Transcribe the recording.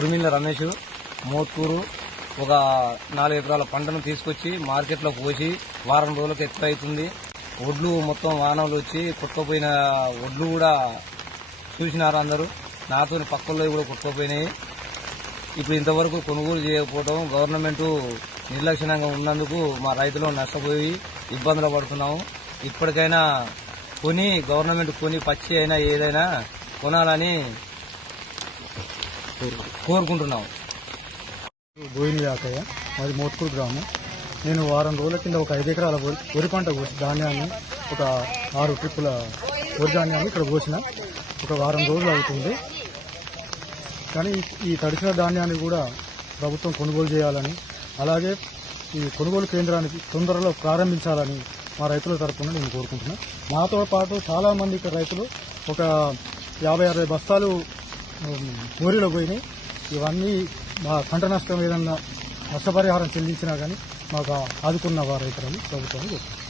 కురిమిల్ల రమేష్ మోత్కూరు ఒక 4 ఎకరాల పంటను తీసుకొచ్చి మార్కెట్లో పోసి వారం రోజులకు ఎక్కువ అవుతుంది. ఒడ్లు మొత్తం వానలు వచ్చి కొట్టుకుపోయిన ఒడ్లు కూడా చూసినారు అందరూ. నాతో పక్కల్లో కూడా కొట్టుకుపోయినాయి. ఇప్పుడు ఇంతవరకు కొనుగోలు చేయకపోవడం గవర్నమెంట్ నిర్లక్ష్యంగా ఉన్నందుకు మా రైతులు నష్టపోయి ఇబ్బందులు పడుతున్నాము. ఇప్పటికైనా గవర్నమెంట్ కొని పచ్చి అయినా ఏదైనా కొనాలని కోరుకుంటున్నాము. బోయిని యాకయ్య, మాది మోత్కూరు గ్రామం. నేను వారం రోజుల కింద ఒక 5 ఎకరాల వరి పంట కోసి ధాన్యాన్ని ఒక 6 ట్రిప్పుల వరి ధాన్యాన్ని ఇక్కడ కోసిన ఒక వారం రోజులు అవుతుంది. కానీ ఈ తడిసిన ధాన్యాన్ని కూడా ప్రభుత్వం కొనుగోలు చేయాలని, అలాగే ఈ కొనుగోలు కేంద్రానికి తొందరలో ప్రారంభించాలని మా రైతుల తరఫున నేను కోరుకుంటున్నాను. మాతో పాటు చాలామంది ఇక్కడ రైతులు ఒక 50-60 బస్తాలు వరిలో పోయినాయి. ఇవన్నీ మా పంట నష్టం ఏదన్నా నష్టపరిహారం చెల్లించినా కానీ మాకు ఆదుకున్న వారు రైతులని ప్రభుత్వాన్ని కోరుకుంటున్నాం.